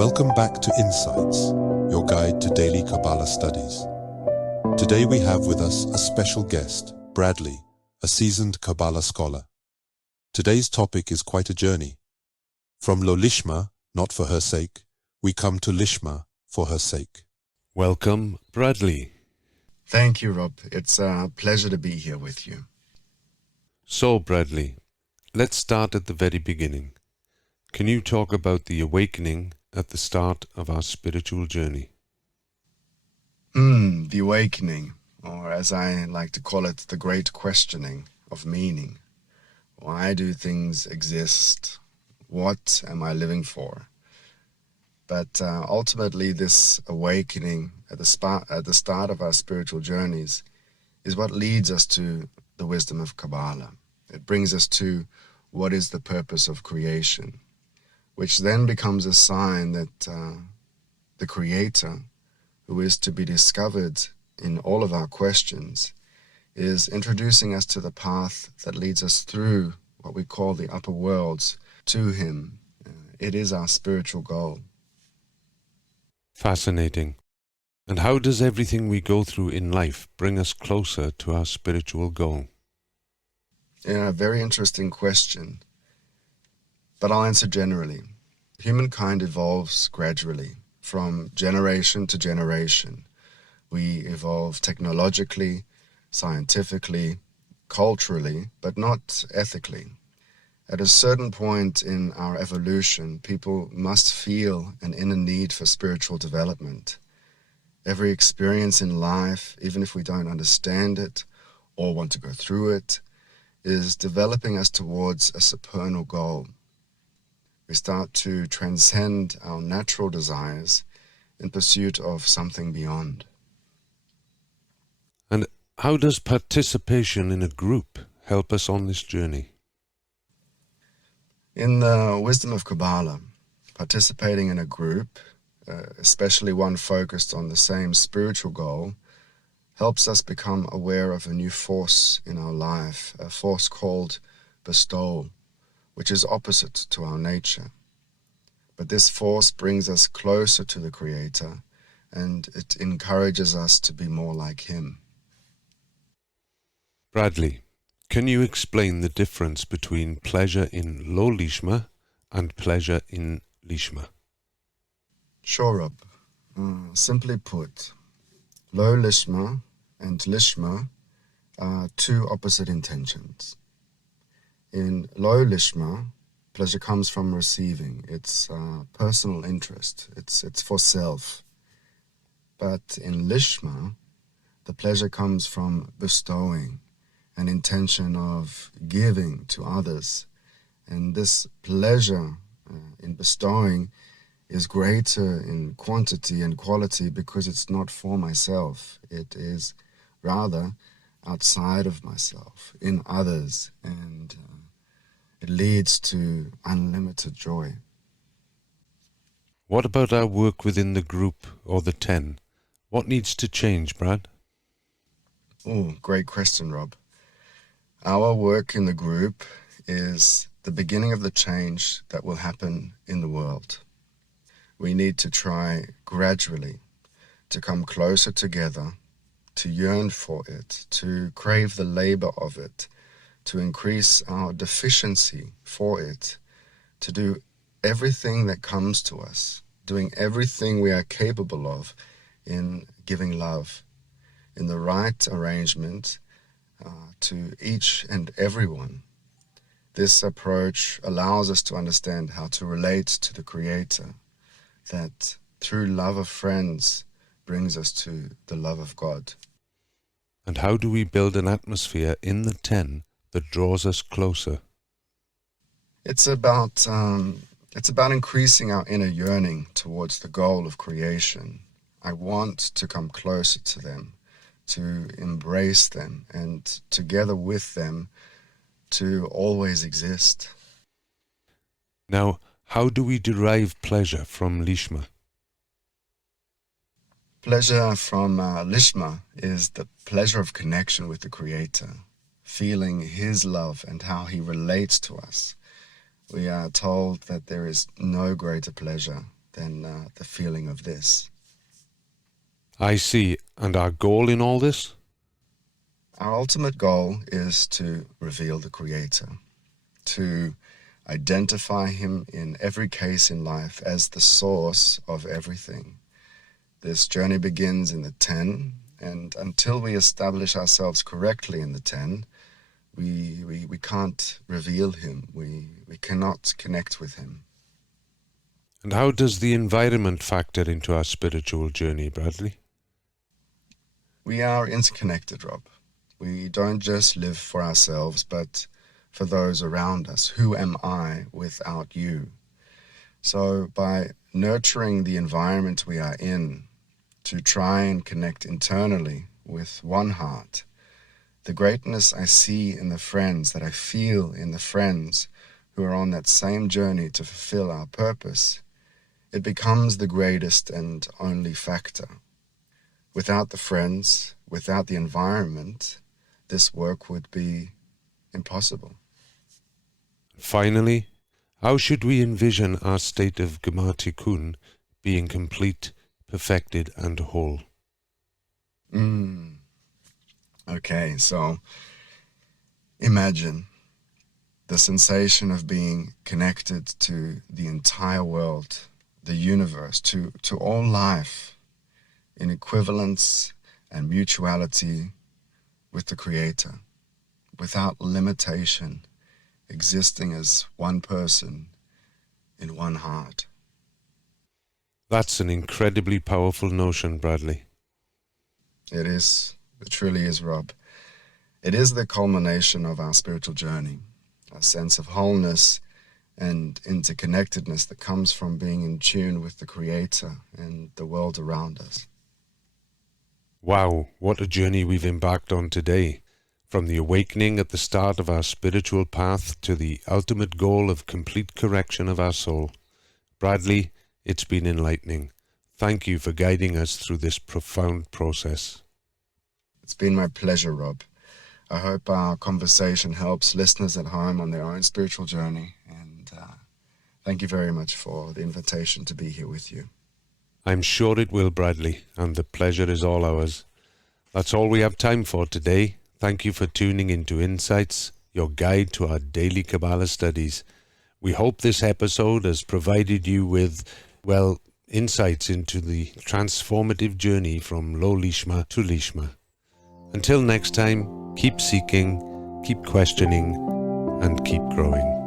Welcome back to Insights, your guide to daily Kabbalah studies. Today we have with us a special guest, Bradley, a seasoned Kabbalah scholar. Today's topic is quite a journey. From Lo Lishma, not for her sake, we come to Lishma for her sake. Welcome, Bradley. Thank you, Rob. It's a pleasure to be here with you. So, Bradley, let's start at the very beginning. Can you talk about the awakening at the start of our spiritual journey? The awakening, or as I like to call it, the great questioning of meaning. Why do things exist? What am I living for? But ultimately, this awakening at the start of our spiritual journeys is what leads us to the wisdom of Kabbalah. It brings us to what is the purpose of creation, which then becomes a sign that the Creator, who is to be discovered in all of our questions, is introducing us to the path that leads us through what we call the upper worlds to Him. It is our spiritual goal. Fascinating. And how does everything we go through in life bring us closer to our spiritual goal? Yeah, very interesting question. But I'll answer generally. Humankind evolves gradually, from generation to generation. We evolve technologically, scientifically, culturally, but not ethically. At a certain point in our evolution, people must feel an inner need for spiritual development. Every experience in life, even if we don't understand it or want to go through it, is developing us towards a supernal goal. We start to transcend our natural desires in pursuit of something beyond. And how does participation in a group help us on this journey? In the wisdom of Kabbalah, participating in a group, especially one focused on the same spiritual goal, helps us become aware of a new force in our life, a force called bestowal, which is opposite to our nature. But this force brings us closer to the Creator, and it encourages us to be more like Him. Bradley, can you explain the difference between pleasure in Lo Lishma and pleasure in Lishma? Sure, Rob. Simply put, Lo Lishma and Lishma are two opposite intentions. In Lo Lishma, pleasure comes from receiving. It's personal interest. It's for self. But in Lishma, the pleasure comes from bestowing, an intention of giving to others. And this pleasure in bestowing is greater in quantity and quality because it's not for myself. It is rather outside of myself, in others, and it leads to unlimited joy. What about our work within the group or the 10? What needs to change, Brad? Oh, great question, Rob. Our work in the group is the beginning of the change that will happen in the world. We need to try gradually to come closer together, to yearn for it, to crave the labor of it, to increase our deficiency for it, to do everything that comes to us, doing everything we are capable of in giving love, in the right arrangement to each and everyone. This approach allows us to understand how to relate to the Creator, that through love of friends brings us to the love of God. And how do we build an atmosphere in the 10 that draws us closer? It's about increasing our inner yearning towards the goal of creation. I want to come closer to them, to embrace them, and together with them to always exist. Now, how do we derive pleasure from Lishma? Pleasure from Lishma is the pleasure of connection with the Creator, feeling His love and how He relates to us. We are told that there is no greater pleasure than the feeling of this. I see. And our goal in all this? Our ultimate goal is to reveal the Creator, to identify Him in every case in life as the source of everything. This journey begins in the 10, and until we establish ourselves correctly in the 10, we can't reveal Him. We cannot connect with Him. And how does the environment factor into our spiritual journey, Bradley? We are interconnected, Rob. We don't just live for ourselves, but for those around us. Who am I without you? So by nurturing the environment we are in, to try and connect internally with one heart, the greatness I see in the friends, that I feel in the friends who are on that same journey to fulfill our purpose, it becomes the greatest and only factor. Without the friends, without the environment, this work would be impossible. Finally, how should we envision our state of Gemar Tikkun being complete, perfected, and whole? Okay, so imagine the sensation of being connected to the entire world, the universe, to all life, in equivalence and mutuality with the Creator, without limitation, existing as one person in one heart. That's an incredibly powerful notion, Bradley. It is. It truly is, Rob. It is the culmination of our spiritual journey, a sense of wholeness and interconnectedness that comes from being in tune with the Creator and the world around us. Wow, what a journey we've embarked on today. From the awakening at the start of our spiritual path to the ultimate goal of complete correction of our soul. Bradley, it's been enlightening. Thank you for guiding us through this profound process. It's been my pleasure, Rob. I hope our conversation helps listeners at home on their own spiritual journey, and thank you very much for the invitation to be here with you. I'm sure it will, Bradley, and the pleasure is all ours. That's all we have time for today. Thank you for tuning into Insights, your guide to our daily Kabbalah studies. We hope this episode has provided you with, insights into the transformative journey from Lo Lishma to Lishma. Until next time, keep seeking, keep questioning, and keep growing.